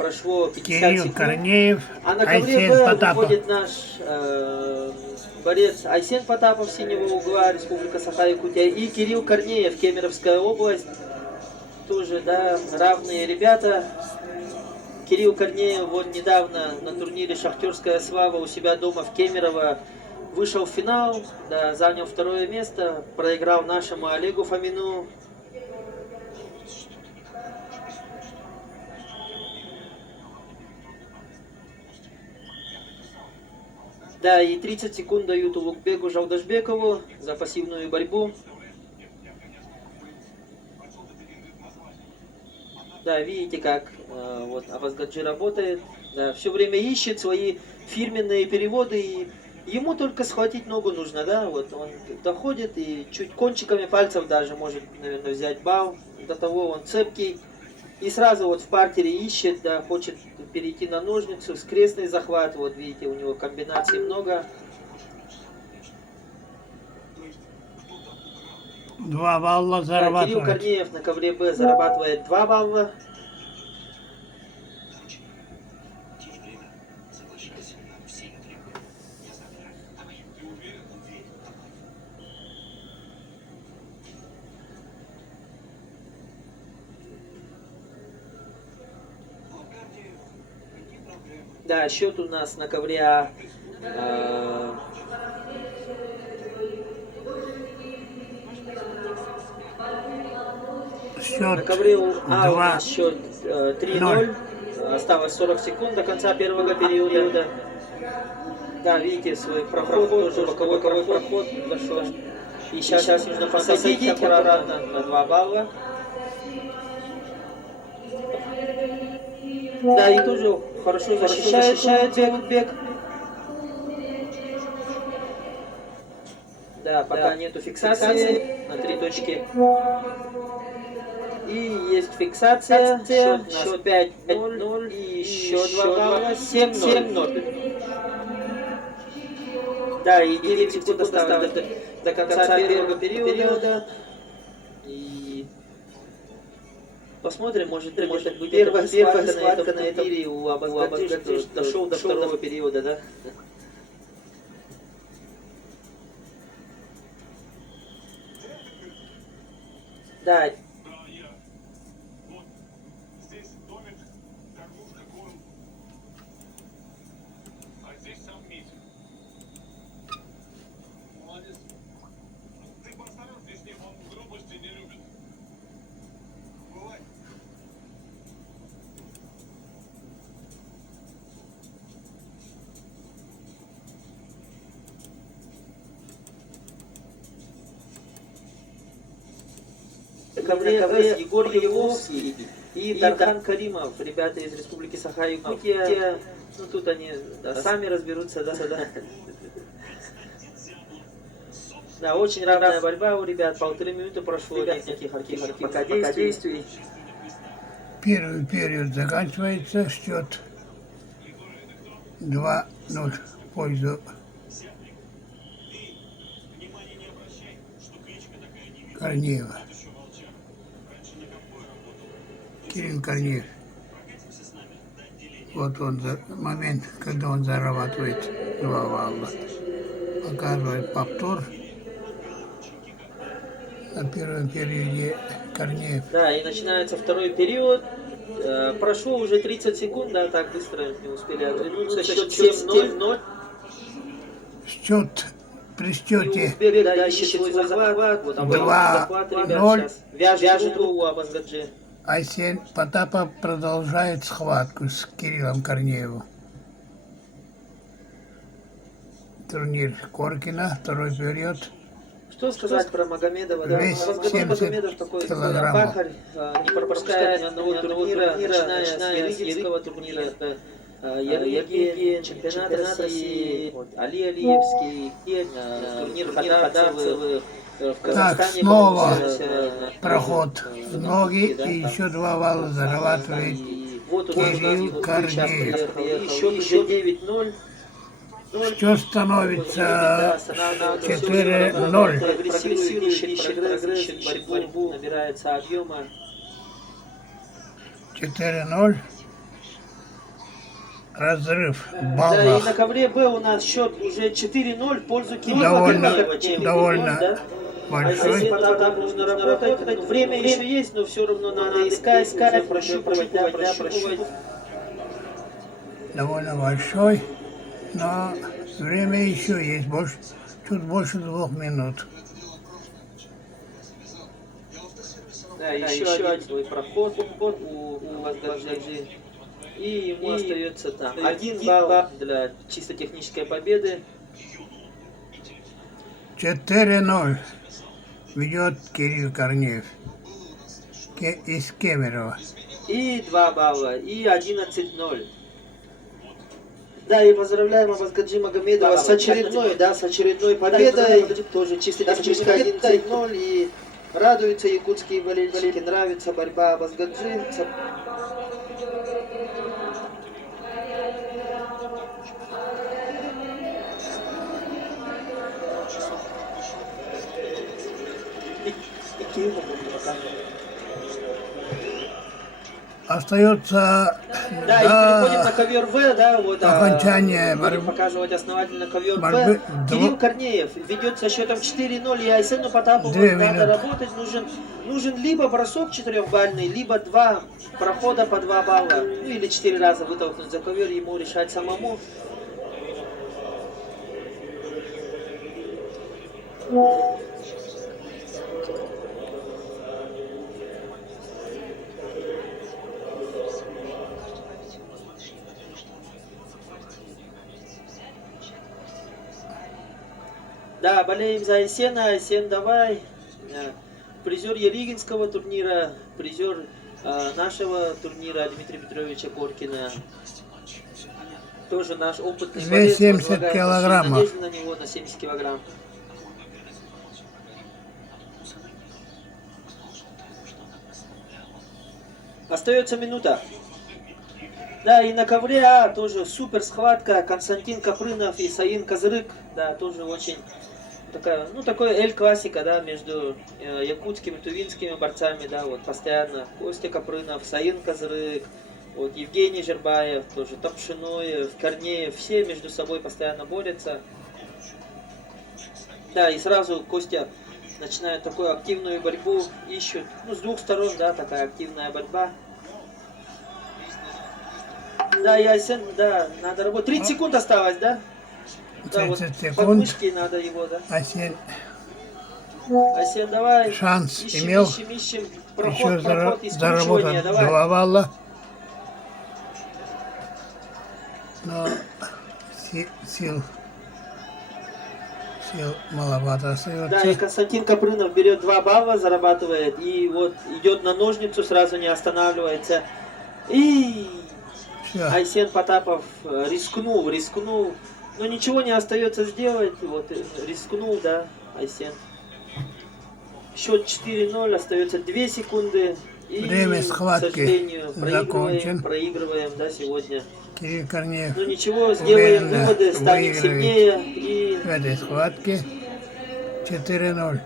прошло 50 Кирилл секунд. Корнеев, А на ковре Айсен Б Потапов. выходит наш борец Айсен Потапов, синего угла, Республика Саха-Якутия, и Кирилл Корнеев, Кемеровская область. Тоже, да, равные ребята. Кирилл Корнеев вот недавно на турнире «Шахтерская слава» у себя дома в Кемерово вышел в финал, да, занял второе место, проиграл нашему Олегу Фомину. Да, и 30 секунд дают Улукбегу Жалдашбекову за пассивную борьбу. Да, видите, как вот Авазгаджи работает. Да, все время ищет свои фирменные переводы, и ему только схватить ногу нужно, да, вот он доходит и чуть кончиками пальцев даже может, наверное, взять балл. До того он цепкий. И сразу вот в партере ищет, да, хочет перейти на ножницу, скрестный захват, вот видите, у него комбинаций много. 2 балла Да, Кирилл зарабатывает. Корнеев на ковре Б зарабатывает 2 балла. Да, счет у нас на ковре А. На Счет ковре А у 2. нас счет 3-0. Осталось 40 секунд до конца первого периода. Да, видите, свой проход, тоже боковой проход зашел. И сейчас нужно посадить аккуратно на 2 балла. Да, и тоже хорошо защищает бег. Да, пока нету фиксации на 3 точки. И есть фиксация. Счет у нас 5-0. И еще 2 балла. 7-0. Да, и 9 секунд осталось до конца первого периода. И посмотрим, может быть первая схватка на этом турнире у Абазгаджи дошел до второго периода, да? Да. Ковре Егор Еловский и Тархан Каримов, ребята из Республики Саха-Якутия. Ну тут они сами разберутся, да. Да, очень равная борьба у ребят, 1,5 минуты прошло, никаких пока действий. Первый период заканчивается, счет 2-0 в пользу Корнеева. Кирилл Корнеев. Вот он, момент, когда он зарабатывает 2 балла. Показывает повтор на первом периоде Корнеев. Да, и начинается второй период. Прошло уже 30 секунд, да, так быстро не успели оглянуться. Счет 7-0. Счет при счете 2-0. Вяжет у Абазгаджи. Айсен Потапов продолжает схватку с Кириллом Корнеевым. Турнир Коркина, второй период. Что сказать про Магомедова? Да, Весь Магомедов такой пахарь, не пропускает ни одного турнира, начиная с Еригинского турнира, Ергия, чемпионат России, Али Алиевский, турнир Хадацевы. Так, снова проход в ноги и еще 2 балла зарабатывает Кирилл Корнеев. Еще 9-0. Счет становится 4-0. Борьбу, набирается объема. 4-0. разрыв в Да, и на баллах. ковре Б у нас счет уже 4-0 в пользу Кирилла Довольно- Корнеева. Чем довольно да? А если Большой. Потап нужно работать, время еще есть, но все равно надо искать, уже прощупывать, да, прощупывать. Довольно большой, но время еще есть, чуть больше 2 минут. Да, еще один свой проход у Азгарджи. И ему остается там 1 балл для чисто технической победы. 4-0 ведет Кирилл Корнеев из Кемерово. И 2 балла, и 11-0. Да, и поздравляем Абазгаджи Магомедова с очередной победой. Тоже чисто технически 11-0. И радуются якутские болельщики, нравится борьба Абазгаджи. Остается Да, и переходим на ковер В, да, вот окончание будем показывать основательно ковер борьбы. В. Кирилл Корнеев ведет со счетом 4-0, и Айсену Потапову 2 надо минуты. работать, нужен либо бросок 4-бальный, либо 2 прохода по 2 балла, ну или 4 раза вытолкнуть за ковер, ему решать самому. Да, болеем за Айсена. Айсен, давай. Призер Еригинского турнира, призер нашего турнира Дмитрия Петровича Коркина. Тоже наш опытный Вес борец. 70 возлагаем килограммов. надежду на него на 70 килограмм. Остается минута. Да, и на ковре тоже супер схватка. Константин Капрынов и Саин Козырык. Да, тоже очень такая, ну такой эль-классика, да, между якутскими, тувинскими борцами, да, вот постоянно. Костя Капрынов, Саин Козырык, вот Евгений Жербаев, тоже Топшиноев, Корнеев, все между собой постоянно борются. Да, и сразу Костя начинает такую активную борьбу, ищут, ну, с двух сторон, да, такая активная борьба. Да, Ясен, да, надо работать. 30 секунд осталось, да? Да, 30 вот секунд. под мышки надо его, да? Асен Асен, давай. шанс Ищем, имел ищем. еще Проход и заработать скручивание, давай. 2 балла. Но сил маловато остается. Да, и Константин Капрынов берет 2 балла, зарабатывает. И вот идет на ножницу, сразу не останавливается. И Всё. Айсен Потапов рискнул. Но ничего не остается сделать. Вот рискнул, да, Айсен. Счет 4-0, остается 2 секунды. И, Время схватки к сожалению, закончен. проигрываем, да, сегодня. Кирилл Корнеев Ну ничего, сделаем уверенно выводы, станем выигрывает сильнее. И в этой схватке 4-0.